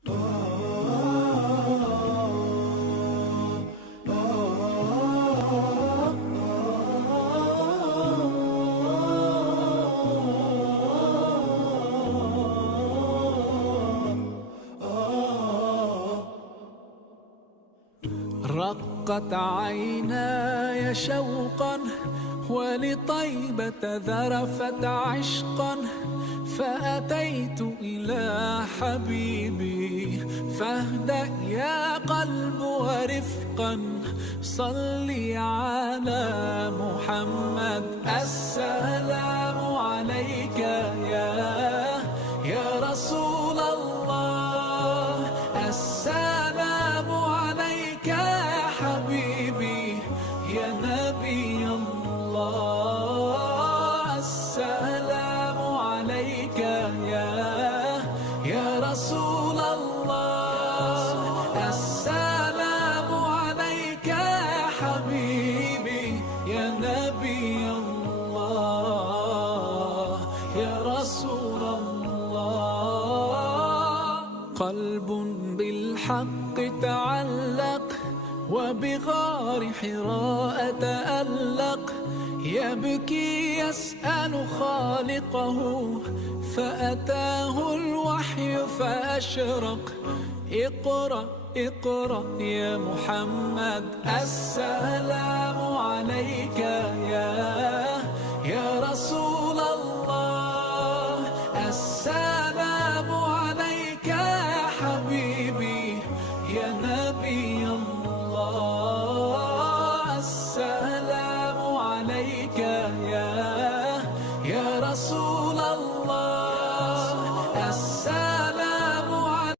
رقت عيناي شوقا ولطيبة ذرفت عشقا، فأتيت إلى حبيبي فاهدأ يا قلب ورفقا، صلي على محمد. السلام عليك يا رسول الله، السلام عليك يا حبيبي يا نبي الله، السلام عليك يا رسول الله، السلام عليك يا حبيبي يا نبي الله يا رسول الله. قلب بالحق تعلق وبغار حراء تألق، يبكي يسأل خالقه فأتاه الوحي فأشرق. اقرأ اقرأ يا محمد، السلام عليك يا رسول الله، السلام